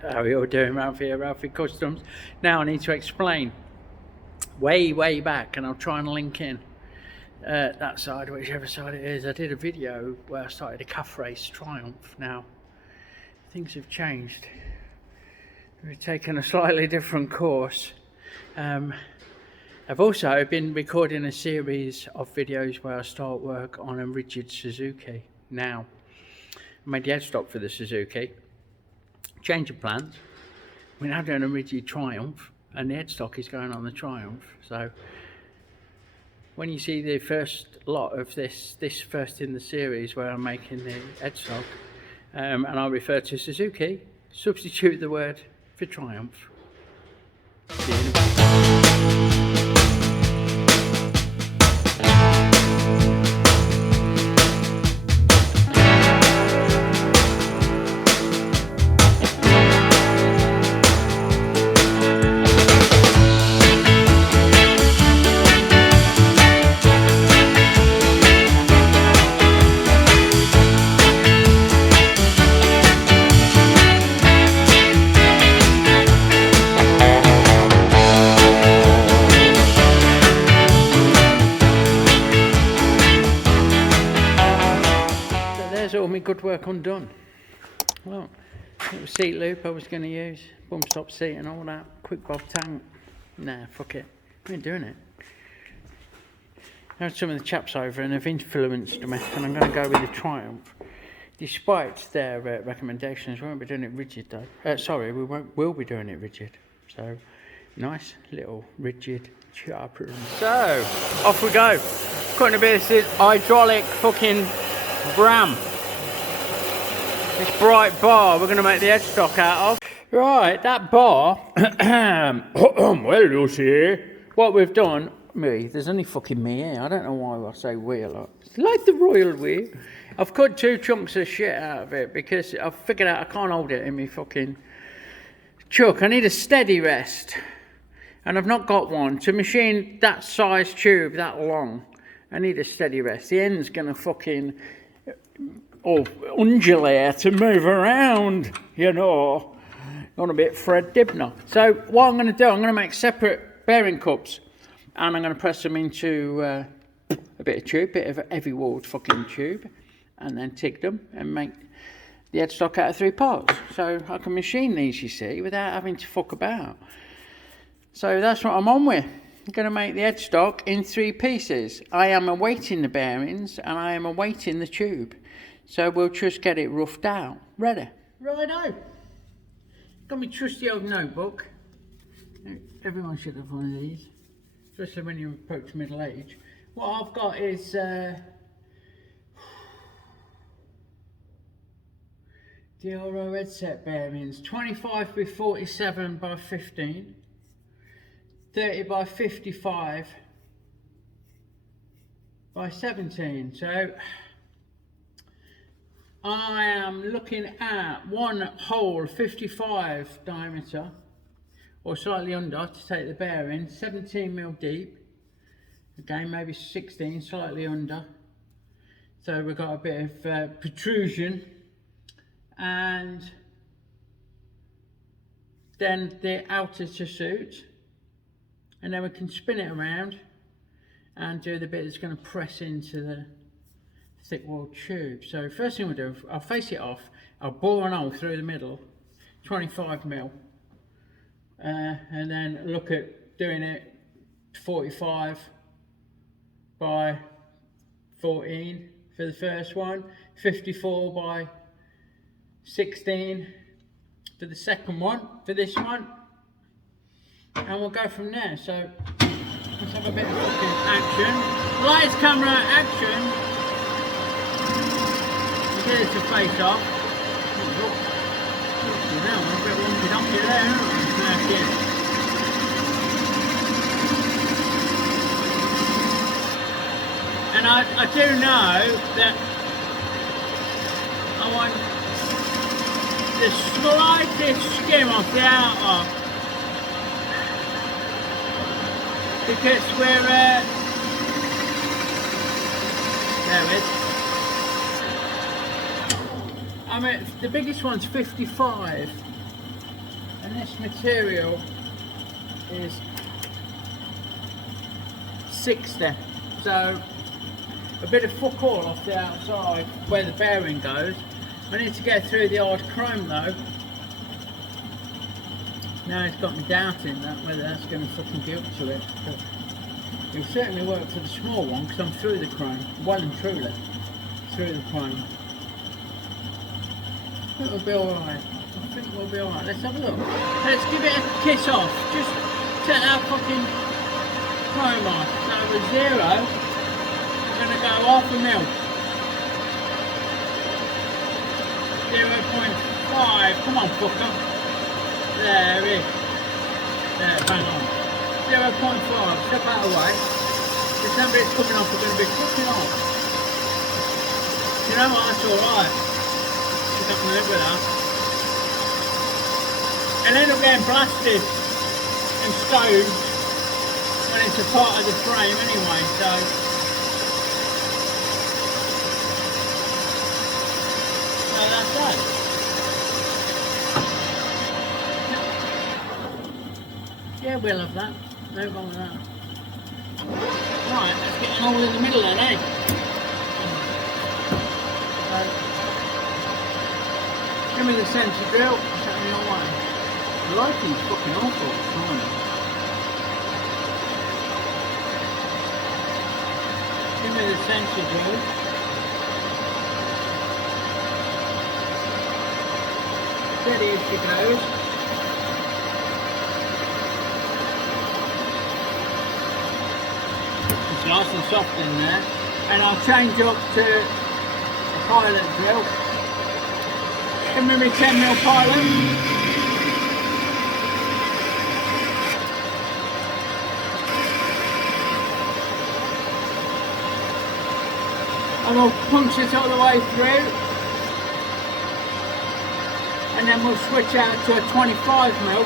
How are you all doing? Ralphy here, Ralfy Customs. Now I need to explain way back, and I'll try and link in that side, whichever side it is. I did a video where I started a calf race Triumph. Now things have changed. We've taken a slightly different course. I've also been recording a series of videos where I start work on a rigid Suzuki. Now I made the headstock for the Suzuki. Change of plans. We're now doing a rigid Triumph, and the headstock is going on the Triumph. So when you see the first lot of this first in the series where I'm making the headstock, and I refer to Suzuki, substitute the word for Triumph. See you in a bit. All my good work undone. Well, little seat loop I was going to use, bum stop seat and all that, quick bob tank. Nah, fuck it, we ain't doing it. I had some of the chaps over and they've influenced me, and I'm going to go with the Triumph. Despite their recommendations, we won't be doing it rigid though. Sorry, we'll be doing it rigid. So, nice little rigid chopper. So, off we go. Cutting a bit of this hydraulic fucking Bram. This bright bar we're going to make the headstock out of. Right, that bar, well, you'll see what we've done. There's only fucking me here. I don't know why I say we a lot. It's like the royal we. I've cut 2 chunks of shit out of it because I've figured out I can't hold it in my fucking chuck. I need a steady rest. And I've not got one. To machine that size tube, that long, I need a steady rest. The end's going to fucking undulate to move around, you know. On a bit Fred Dibner. So what I'm going to do, I'm going to make separate bearing cups, and I'm going to press them into a bit of tube, bit of heavy walled fucking tube, and then TIG them and make the headstock out of 3 parts. So I can machine these, you see, without having to fuck about. So that's what I'm on with. I'm going to make the headstock in 3 pieces. I am awaiting the bearings and I am awaiting the tube. So we'll just get it roughed out. Ready? Righto. Got my trusty old notebook. Everyone should have one of these, especially when you approach middle age. What I've got is DRO headset bearings, 25 by 47 by 15, 30 by 55 by 17. So I am looking at 1 hole 55 diameter or slightly under to take the bearing, 17mm deep, again maybe 16, slightly under, so we've got a bit of protrusion, and then the outer to suit, and then we can spin it around and do the bit that's going to press into the thick walled tube. So first thing we'll do, I'll face it off, I'll bore an hole through the middle, 25mm, and then look at doing it 45 by 14 for the first one, 54 by 16 for the second one, for this one, and we'll go from there. So let's have a bit of fucking action. Lights, camera, action. Get it to face off. A bit wonky donkey there. And I do know that I want the slightest skim off the outer, because we're there it is. I mean, the biggest one's 55. this material is 60, so a bit of fuck all off the outside where the bearing goes. I need to get through the hard chrome though. Now it's got me doubting that whether that's going to fucking guilt to it, but it'll certainly work for the small one because I'm through the chrome, well and truly through the chrome. I think we'll be alright. I think we'll be alright. Let's have a look. Let's give it a kiss off. Just set that fucking chrome off. So with 0, we're going to go half a mil. 0.5. Come on, fucker. There it is. There, bang on. 0.5. Step out of the way. If somebody's coming off, we're going to be fucking off. You know what? That's alright. I can live with that. And then it'll get blasted and stoved when it's a part of the frame anyway, so that's that. Yeah, we'll have that. No wrong with that. Right, let's get an hole in the middle then, eh? Give me the sensor drill, set me away. The lighting's fucking awful this morning. Give me the sensor drill. Steady as she goes. It's nice and soft in there. And I'll change up to a pilot drill. Give me my 10mm pilot. And we'll punch this all the way through. And then we'll switch out to a 25mm.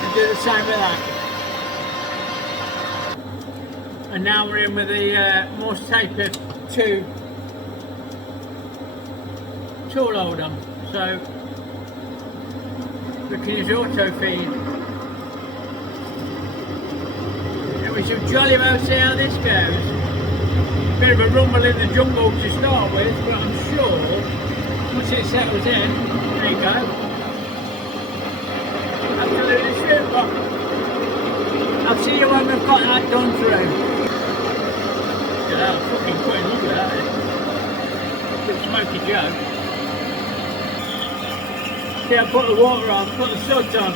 And do the same with that. And now we're in with the Morse Taper 2 tool holder, so we can use auto feed. And we should jolly well see how this goes. Bit of a rumble in the jungle to start with, but I'm sure once it settles in, there you go. Absolutely super. I'll see you when we've got that done through. Look at that, fucking quick, look at that. Bit Smoky Joe. Yeah, put the water on, put the suds on,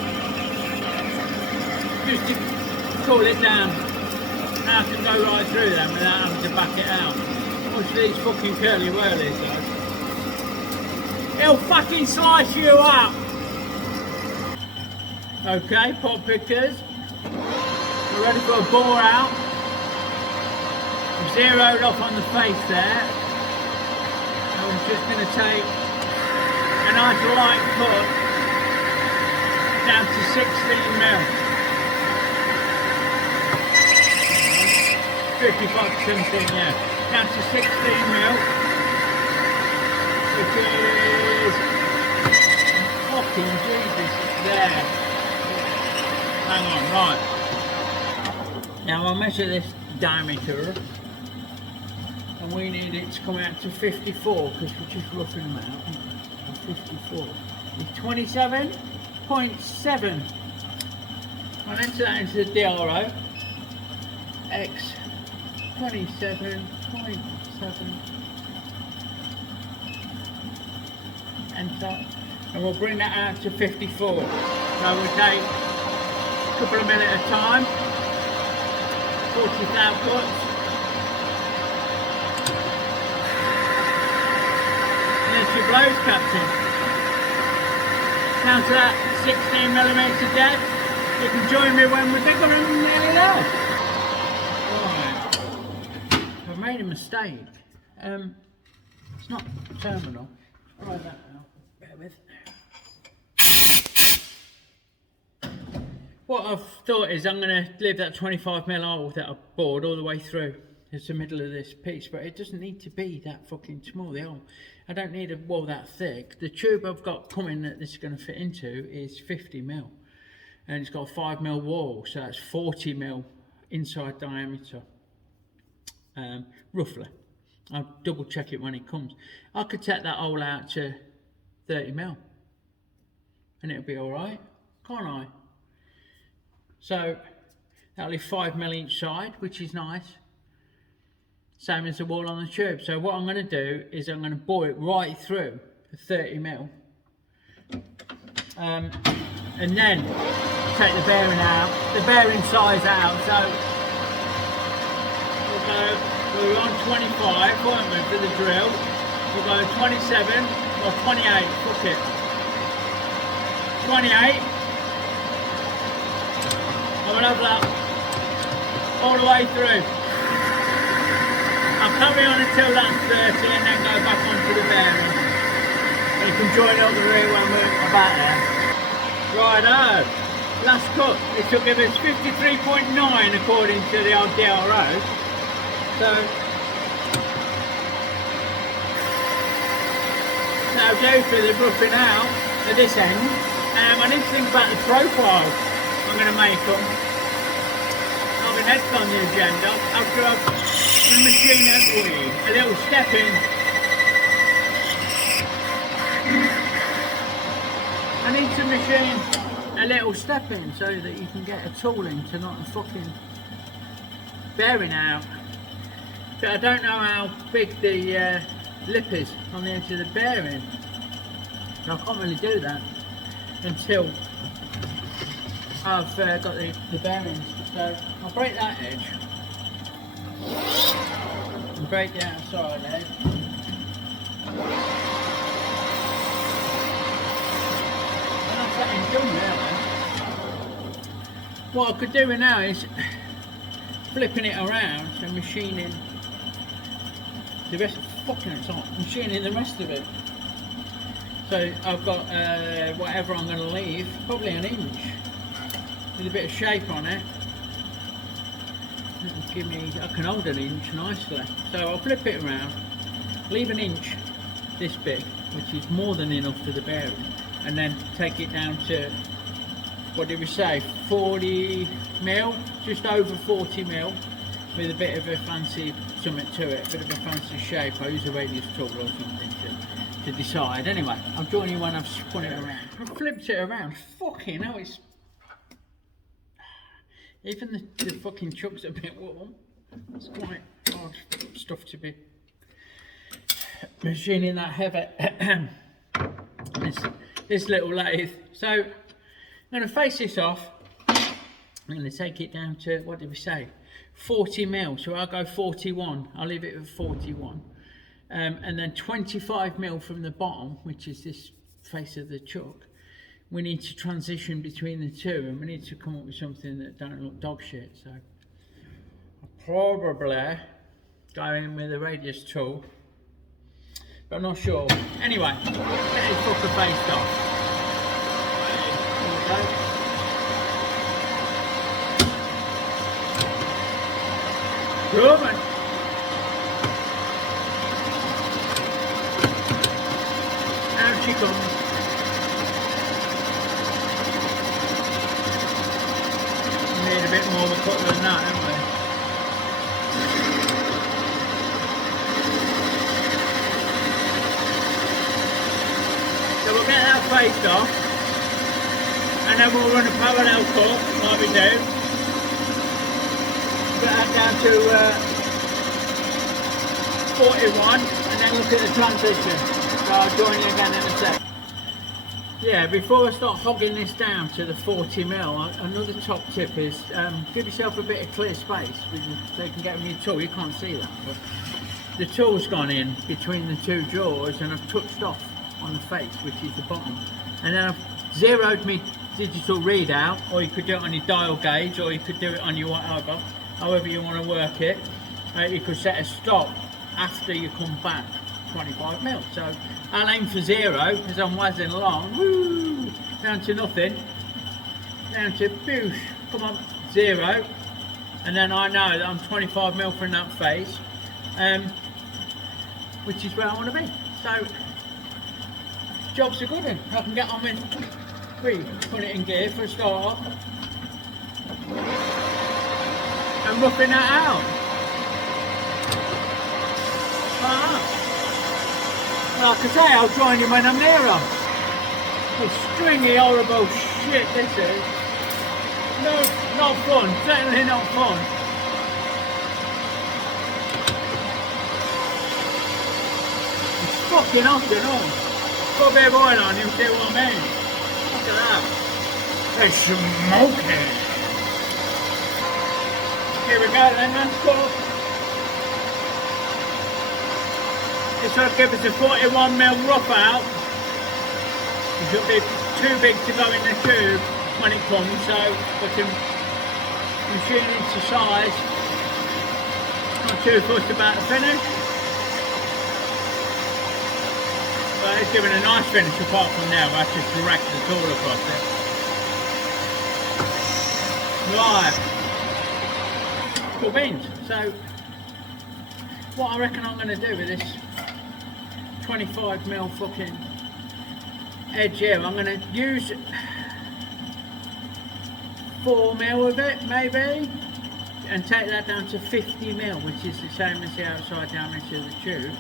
just to cool it down. Now I can go right through them without having to back it out. Watch these fucking curly whirlies though. It'll fucking slice you up! Okay, pot pickers. We're ready for a bore out. I'm zeroed off on the face there. I'm just going to take a nice light cut down to 16mm. 55-17, yeah. Down to 16mm, which is fucking Jesus there. Hang on, right. Now I'll measure this diameter, and we need it to come out to 54 because we're just roughing them out. 54 is 27.7. I'll enter that into the DRO. X 27.7. Enter, and we'll bring that out to 54. So we'll take a couple of minutes at a time. 40th outputs. Your blows, Captain. Down to that 16mm depth. You can join me when we're bigger and nearly there. Right. I've made a mistake. It's not terminal. Try that now. Bear with. What I've thought is I'm going to leave that 25mm hole that I bored all the way through. It's the middle of this piece, but it doesn't need to be that fucking small. I don't need a wall that thick. The tube I've got coming that this is going to fit into is 50mm, and it's got a 5mm wall, so that's 40mm inside diameter, roughly. I'll double check it when it comes. I could take that hole out to 30mm, and it'll be all right, can't I? So that'll leave 5mm each side, which is nice. Same as the wall on the tube. So what I'm going to do is I'm going to bore it right through the 30mm, and then take the bearing out, the bearing size out. So we're on 25, won't we, for the drill. We'll go 27 or 28. Fuck it. 28. I will have that all the way through. I'll carry on until that's 30 and then go back onto the bearing. And you can join up the rear when we're about there. Righto, last cut. It took us 53.9 according to the old DRO. So, that'll do for the roughing out at this end. I need to think about the profile I'm going to make them. I'll be next on the agenda after I've the machine a little step in. I need to machine a little step in so that you can get a tool in to knock the fucking bearing out. So I don't know how big the lip is on the edge of the bearing. So I can't really do that until I've got the bearings. So I'll break that edge. And break the outside edge. And that's that in done now. What I could do now is flipping it around and machining the rest. Fucking it's on. Machining the rest of it. So I've got whatever I'm going to leave, probably an inch, with a bit of shape on it. Give me, I can hold an inch nicely. So I'll flip it around, leave an inch this big, which is more than enough for the bearing, and then take it down to, what did we say, 40mm, just over 40mm, with a bit of a fancy something to it, a bit of a fancy shape. I use a radius tool or something to decide. Anyway, I'll join you when I've spun it around. I've flipped it around. Fucking hell, it's even the fucking chuck's a bit warm. It's quite hard stuff to be machining that heavy. this little lathe. So I'm going to face this off. I'm going to take it down to, what did we say, 40mm. So I'll go 41. I'll leave it at 41. And then 25mm from the bottom, which is this face of the chuck. We need to transition between the two, and we need to come up with something that don't look dog shit. So I'll probably go in with a radius tool, but I'm not sure. Anyway, get this fucker faced off. There we go. Grooving. Out she comes. Need a bit more of a cut than that, haven't we? So we'll get that faced off, and then we'll run a parallel cut like we do. Put that down to 41, and then look at the transition. So I'll join you again in a sec. Yeah, before I start hogging this down to the 40mm, another top tip is give yourself a bit of clear space so you can get with your tool. You can't see that, but the tool's gone in between the two jaws and I've touched off on the face, which is the bottom. And then I've zeroed my digital readout, or you could do it on your dial gauge, or you could do it on your whatever, however you want to work it. You could set a stop after you come back. 25mm, so I'll aim for 0 as I'm whizzing along. Woo! Down to nothing, down to boosh, come on, 0, and then I know that I'm 25mm from that face, which is where I want to be. So, job's a good one. I can get on with put it in gear for a start off, and roughing that out. Like I say, I'll join you when I'm near them. The stringy, horrible shit this is. No, not fun. Certainly not fun. It's fucking hot, you know. Put a bit of oil on him, see what I mean. Look at that. It's smoking. Here we go then, that's cool. This will give us a 41mm rough out. It should be too big to go in the tube when it comes, so we can machine into size. Not too fussed about the finish. But it's giving a nice finish apart from there. I have to direct the tool across it. Right. Cool beans. So what I reckon I'm going to do with this 25mm fucking edge here, I'm going to use 4mm of it maybe, and take that down to 50mm, which is the same as the outside diameter of the tube.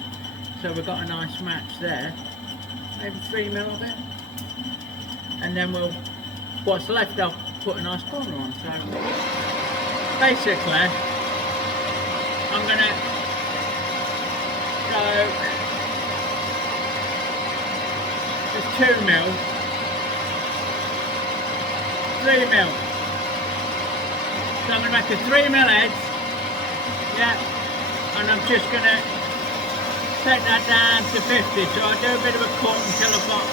So we've got a nice match there. Maybe 3mm of it, and then what's left I'll put a nice corner on. So basically I'm going to go just 2mm, 3mm. So I'm going to make a 3mm edge, yeah, and I'm just going to take that down to 50. So I'll do a bit of a cut until I've got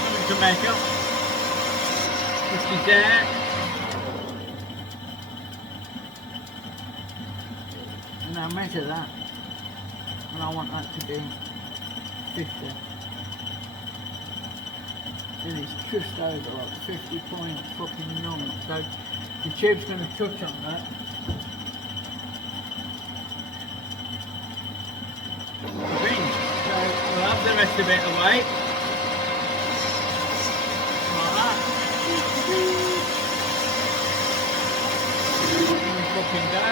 something to measure, which is there. And I'll measure that, and I want that to be 50. And it's just over like 50 point fucking none. So the tube's going to touch on that. So we'll have the rest of it away. Like that. And we fucking go.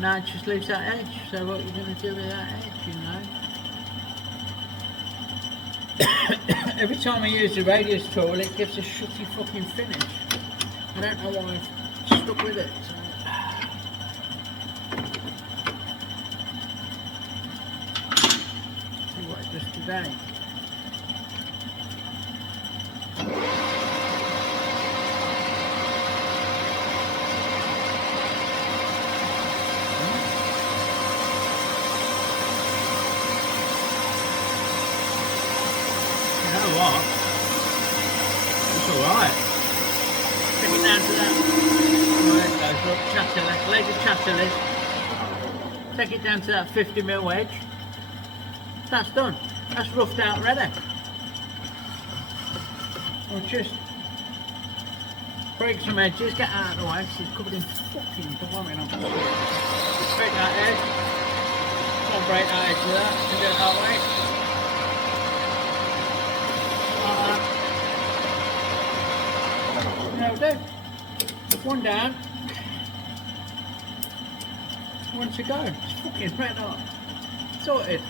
Now it just leaves that edge, so what you're going to do with that edge, you know. Every time I use the radius tool it gives a shitty fucking finish. I don't know why I've stuck with it. So. See what it does today. What? It's alright. Take it down to that. There it goes, look, chatterless, laser chatterless. Take it down to that 50mm edge. That's done. That's roughed out ready. I'll just break some edges, get out of the way, because it's covered in fucking blowing up. Break that edge. Don't break that edge with that, you can do it that way. That'll do. One down. One to go. It's fucking red hot. Sorted.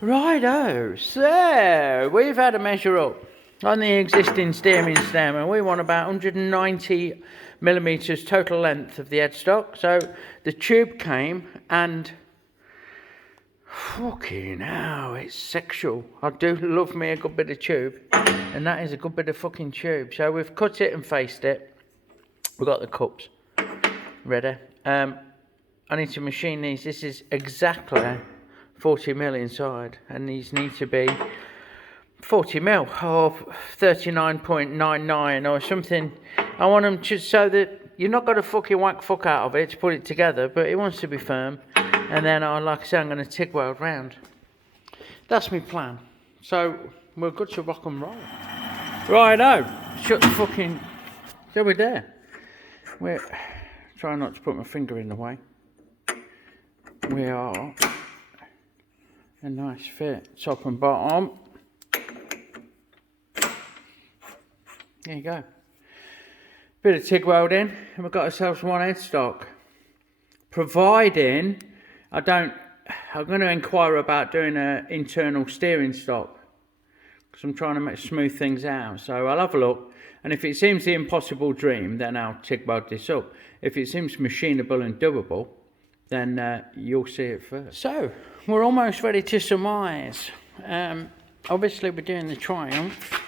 Righto, so we've had a measure up on the existing steering stem and we want about 190mm total length of the headstock. So the tube came and fucking hell, it's sexual. I do love me a good bit of tube, and that is a good bit of fucking tube. So we've cut it and faced it. We've got the cups ready. I need to machine these. This is exactly 40mm inside, and these need to be 40mm or 39.99 or something. I want them just so that you're not got to fucking whack fuck out of it to put it together, but it wants to be firm. And then, like I say, I'm going to TIG weld round. that's my plan. So we're good to rock and roll. Righto, shut the fucking... So we're there. We're trying not to put my finger in the way. We are a nice fit, top and bottom. There you go. Bit of TIG welding, and we've got ourselves one headstock. Providing I'm going to inquire about doing an internal steering stock, because I'm trying to smooth things out. So I'll have a look, and if it seems the impossible dream, then I'll TIG weld this up. If it seems machinable and doable, then you'll see it first. So we're almost ready to surmise. Obviously we're doing the Triumph,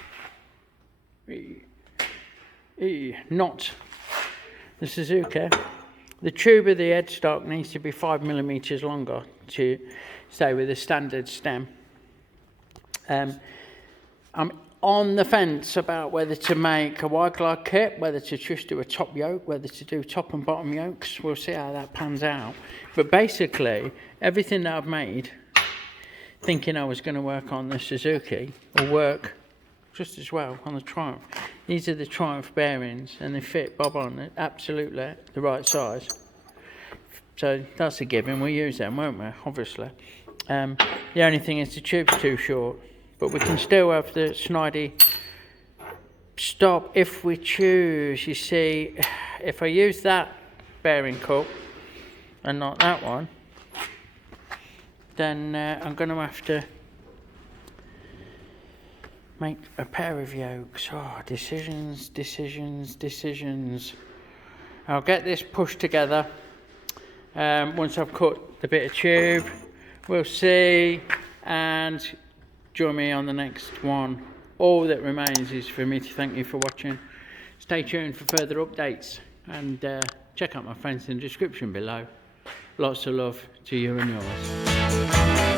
not the Suzuki. The tube of the headstock needs to be 5mm longer to stay with the standard stem. I'm on the fence about whether to make a wide glide kit, whether to just do a top yoke, whether to do top and bottom yokes. We'll see how that pans out. But basically, everything that I've made, thinking I was going to work on the Suzuki, will work just as well on the Triumph. These are the Triumph bearings, and they fit bob on, absolutely the right size. So that's a given. We'll use them, won't we? Obviously. The only thing is the tube's too short, but we can still have the snidey stop if we choose. You see, if I use that bearing cup and not that one, then I'm going to have to make a pair of yokes. Oh, decisions. I'll get this pushed together once I've cut the bit of tube. We'll see, and join me on the next one. All that remains is for me to thank you for watching. Stay tuned for further updates, and check out my friends in the description below. Lots of love to you and yours.